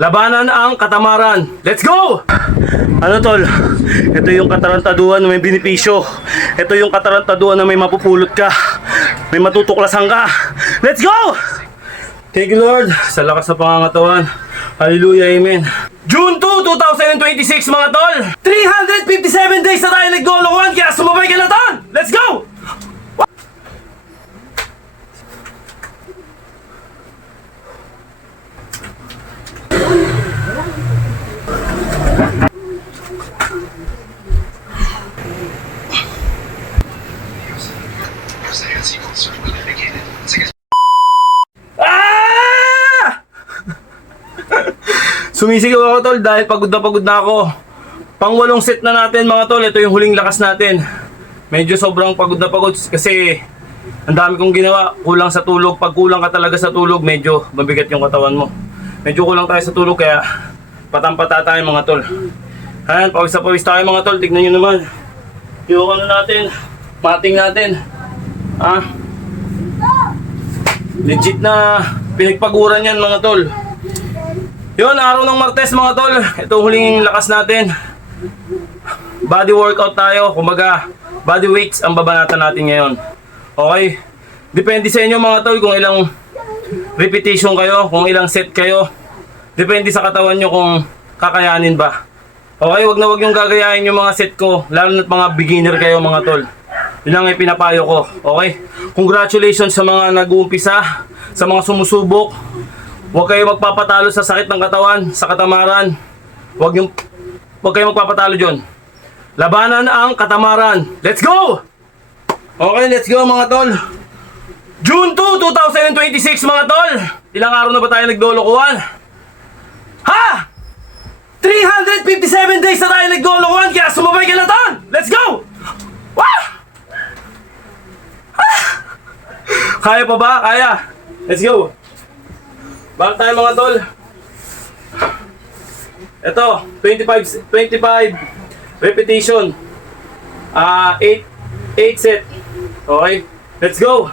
Labanan ang katamaran. Let's go! Ano tol? Ito yung katarantaduhan na may benepisyo. Ito yung katarantaduhan na may mapupulot ka. May matutuklasan ka. Let's go! Thank you Lord sa lakas ng pangangatawan. Hallelujah, Amen. June 2, 2026 mga tol. 357 days na tayo naglolokohan kaya sumabay ka na tol. Let's go! Ah! Sumisigaw ako tol dahil pagod na ako. Pang 8 set na natin mga tol. Ito yung huling lakas natin. Medyo sobrang pagod na pagod kasi ang dami kong ginawa. Kulang sa tulog. Pag kulang ka talaga sa tulog, medyo mabigat yung katawan mo. Medyo kulang tayo sa tulog kaya patampata tayo mga tol. Ayan, pawis na pawis tayo mga tol. Tignan nyo naman. Yung ano natin, mating natin. Ah, legit na pinagpaguran yan mga tol. Yun, araw ng Martes mga tol. Ito huling lakas natin. Body workout tayo. Kumbaga, body weights ang babanatan natin ngayon. Okay? Depende sa inyo mga tol kung ilang repetition kayo, kung ilang set kayo. Depende sa katawan nyo kung kakayanin ba. Okay, wag na wag yung gagayahin yung mga set ko. Lalo na't mga beginner kayo mga tol. Yun lang yung pinapayo ko. Okay? Congratulations sa mga nag-uumpisa, sa mga sumusubok. Huwag kayo magpapatalo sa sakit ng katawan, sa katamaran. Huwag kayo magpapatalo dyan. Labanan ang katamaran. Let's go! Okay, let's go mga tol. June 2, 2026 mga tol. Ilang araw na ba tayo naglolokohan? Ha? 357 days na tayo naglolokohan kaya sumabay ka na tol. Let's go! Wah! Kaya pa ba? Kaya. Let's go. Back tayo mga tol. Ito, 25 repetition. 8 set. Okay? Let's go.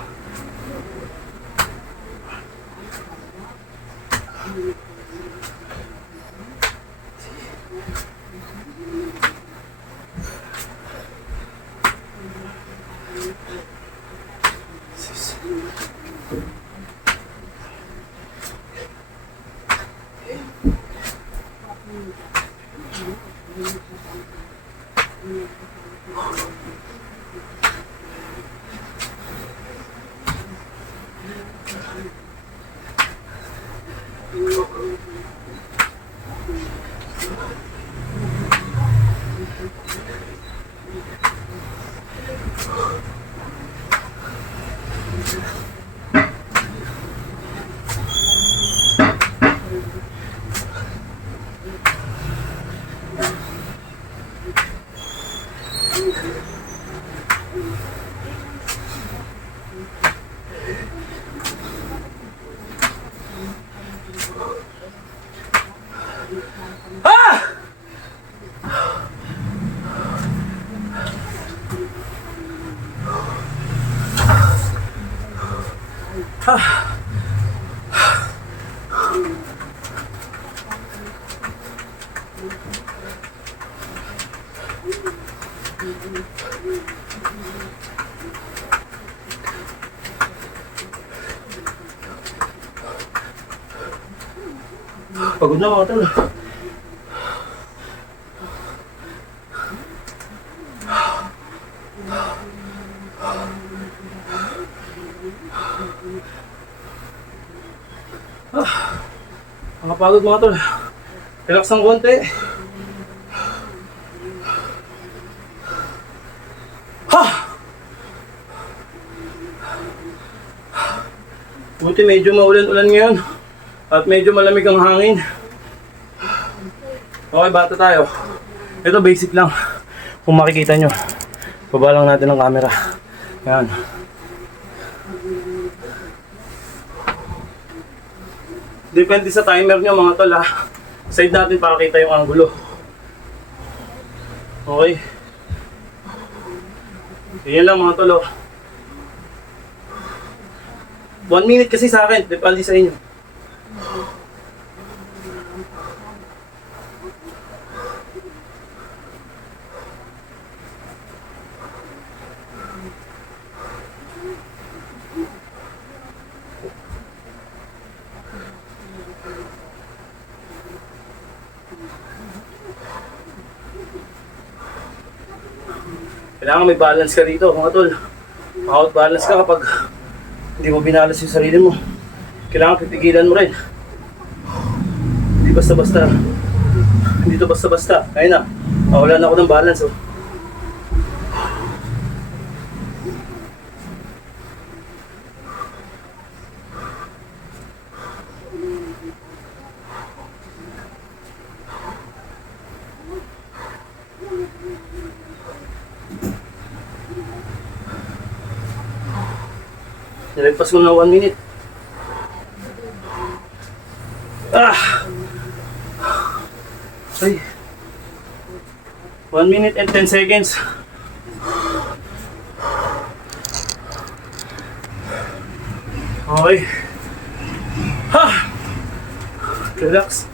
Pagod na mga tol. Nakapagod mga tol. Relax ng konti. Buti medyo maulan-ulan ngayon. At medyo malamig ang hangin. Okay, bata tayo. Ito basic lang. Kung makikita nyo, baba lang natin ang camera. Yan. Depende sa timer nyo mga tol ha. Side natin para kita yung angulo. Okay. Yan lang mga tol. 1 minute kasi sa akin. Depende sa inyo. Kailangan may balance ka dito, mga tol. Out balance ka kapag hindi mo binalas yung sarili mo. Kailangan pipigilan mo rin. Hindi basta-basta. Hindi to basta-basta. Ayun na. Mawalan ako ng balance, oh. Nilagpas ko na 1 minute. Ay. 1 minute and 10 seconds. Okay. Ha! Relax.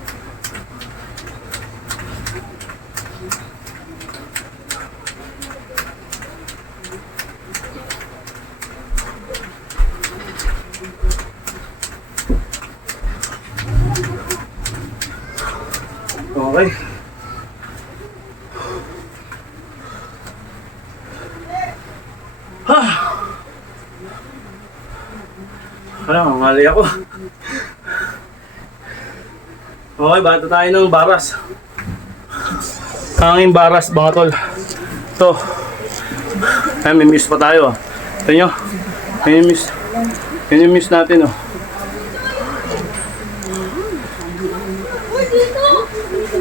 Okay. Parang mali ako. Okay, bata tayo ng baras. Hanging baras, mga tol. Ito. Ay, may miss pa tayo. Ito nyo. May miss. May miss natin, oh.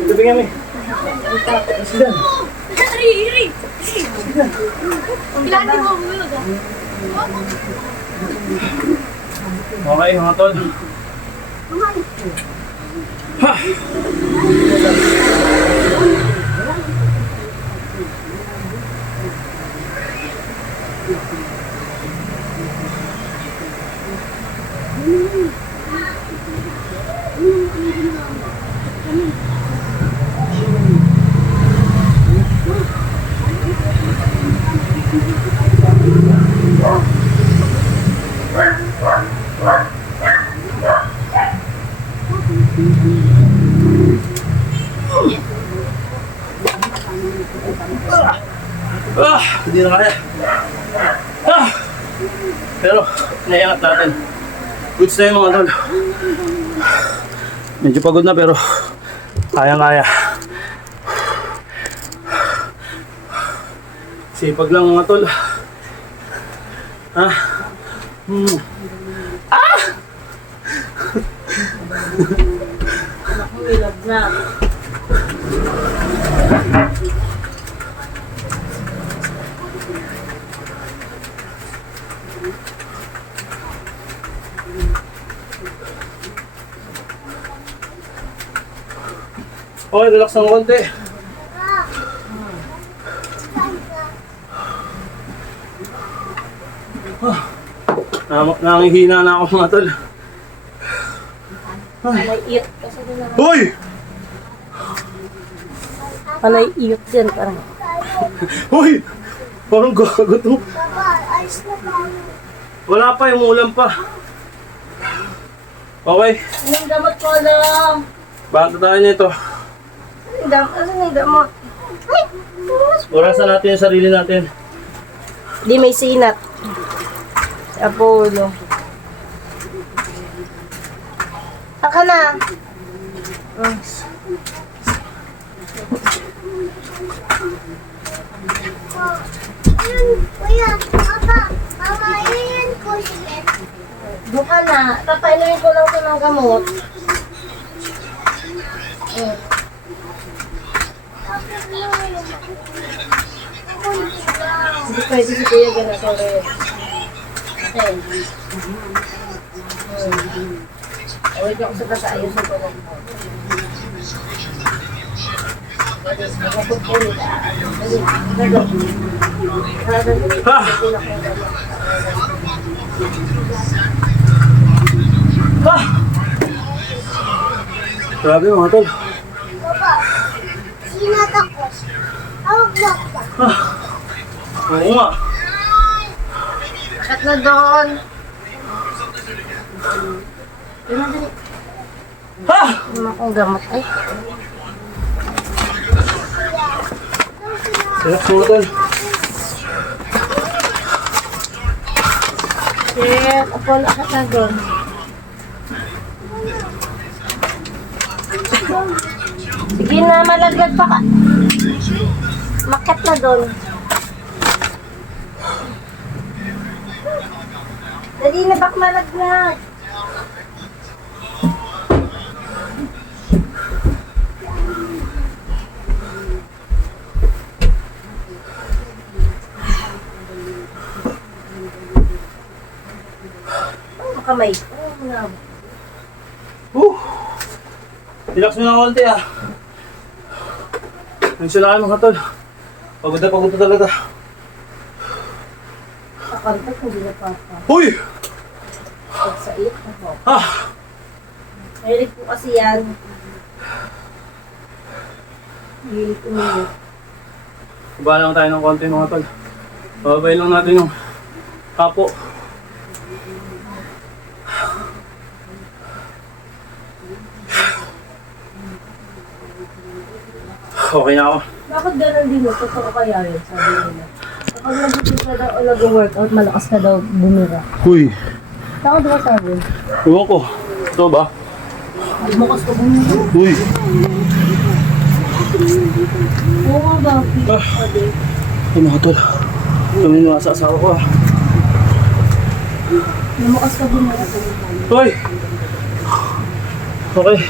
Ito bigyan mo. Sidan. Iri. Bilangin mo muna. Okay, mga tol. Ha! Hindi na kaya. Pero, naiangat natin. Goods na yun, mga tol. Medyo pagod na pero kaya-kaya. Sipag lang, mga tol. Bilog na. Okay, relax ng konti. Nangihina na ako, mga tol. Panay iyot. Kasi na. Hoy! Panay iyot yan. Parang. Hoy! Parang gago to. Wala pa, yung ulam pa. Okay. Anong damot ko lang? Banta tayo nito. Anong damot? Ay! Orasan natin yung sarili natin. Di may sinat. Sa Apollo. Aka na. Kuya, Papa, Mama, yan ko siya. Buka na. Papainuin ko lang ito ng gamot. Hindi pwede si Kuya ganito rin. Awag ako sa basa. Ayusin ko lang po. Magkapot ko ulit. Grabe mga tol. Papa, sinatak ko. Tawag na ka. Oo nga. Bakit na doon? Dali. Ha! Ano akong gamot? Ay, Relax mga tol. shit. Apol, bakit na doon? Sige na, malaglag pa ka. Makat na doon. Dali na, bak malaglag. Kamay. Relax mo na konti ah. Nagsulakan mga tol. Pagod na talaga. Kakantak, hindi na papa. Uy! Pagsait na po. Ah! Mahilig po kasi yan. Mahilig umilit. Baba lang tayo ng konti mga tol. Babay lang natin yung kapo. Okay na ako. Bakit gano'n din mo? Totoo kaya yun, sabi nila. Kapag nag-gym ka daw o nag-workout, malakas ka daw bumira. Uy! Saan ka diba sabi? Iwan ko. Ito ba? Malakas ka bumira. Uy! Oo nga ba? Ah! Ito mga tol. Kami nung sa asawa ko ah. Lumakas ka bumira. Uy! Okay.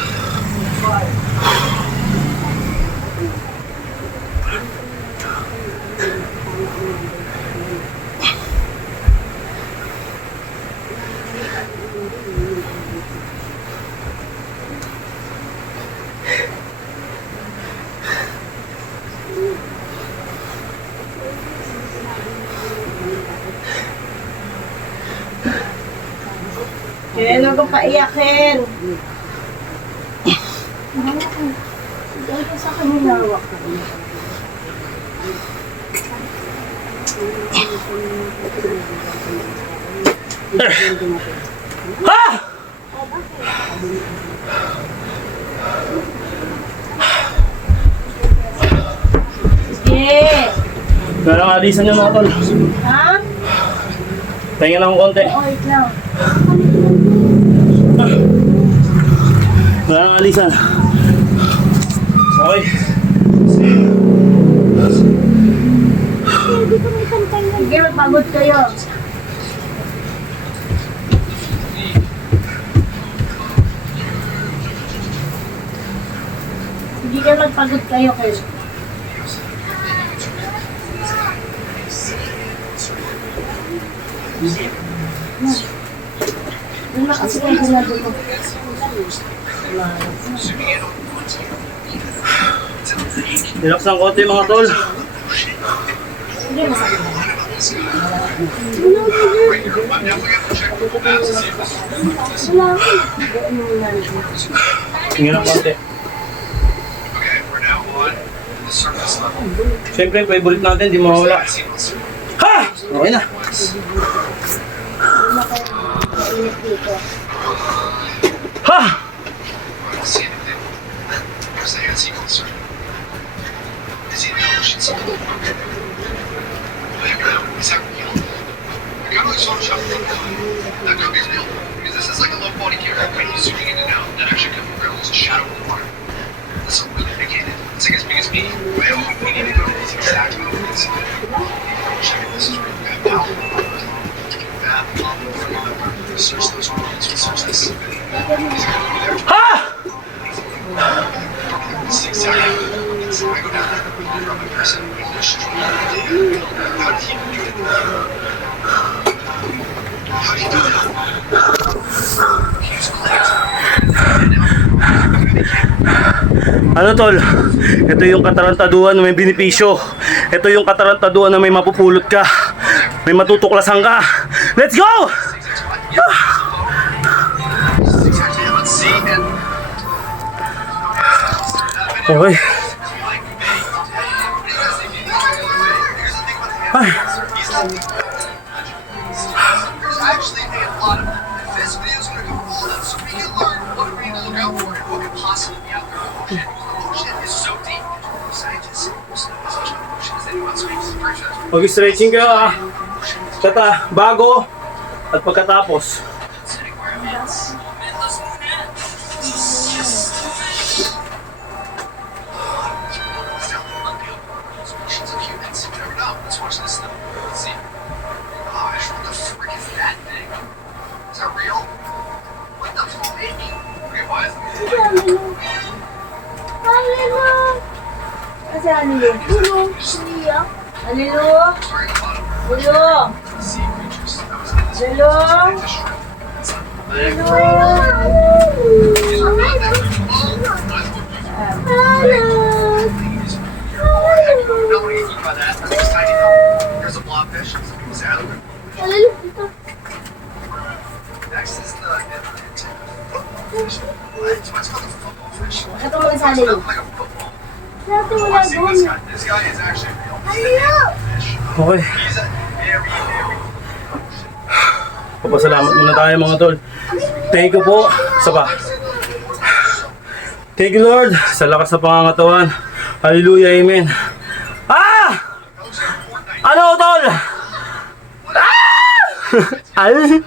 Kaya na ba paiyakin? Dahil ka sa akin hinawak ka. Ha! Sige! Meron alisan yung mga tol. Ha? Tingnan lang konti. Oh, wait lang. Meron alisan. Okay. Sige, magpagod kayo. Hindi ka magpagod kayo kayo. Doon na kasi kayo na doon. Relax ng konti mga tol. Hindi masakit. Tingnan ng konti. Siyempre, favorite natin, di mawala. Ha! Okay na. Ha! That could be real, because this is like a low body gear airplane zooming in and out that actually could move around as a shadow of water. That's a really big hit. It's like as big as me. We need to go to these exact movements. Check this is really bad now. That search those points, research this. Ha! This is exactly what I go down there from a person with a strong idea. How did he do it? How do you do that? He was clear. Ano tol? Ito yung katarantaduhan na may benepisyo. Ito yung katarantaduhan na may mapupulot ka. May matutuklasan ka. Let's go! This is exactly how it's seen and Okay. Ay. There's actually a lot of them. This video's gonna cover all of them, so we can learn what we need to look out for and what could possibly be out there in the ocean. The ocean is so deep. Scientists know as much about the ocean as anyone, so we can pretty sure that's what Mag-stretching ka ah. Tata, bago at pagkatapos. sitting where it is. It's down there on the oceans of humans. You never know. Let's watch this stuff. Let's see. Gosh, what the frick is that thing? Is that real? What the frick? Okay, why is it Kasi Anilo? Siya. Anilo? sorry, a lot of Anilo? sea creatures that was in this Anilo? fish shrimp. It's not big. Anilo? These are not that big. Oh, that's what we do. No one can eat by that. That's just tiny though. There's a blobfish. It's a salad. Next is the fish. It's what's called a football fish. Ito mo sa It's Anilo. not like a football. Dati Oh, wala I see doon. this guy. This guy is actually real. He's the name fish. Okay. He's a very Papasalamat muna tayo mga tol. Thank you po. Isa pa. Thank you Lord sa lakas na pangangatawan. Hallelujah, amen. Ah! Ano tol? Ah! Ay!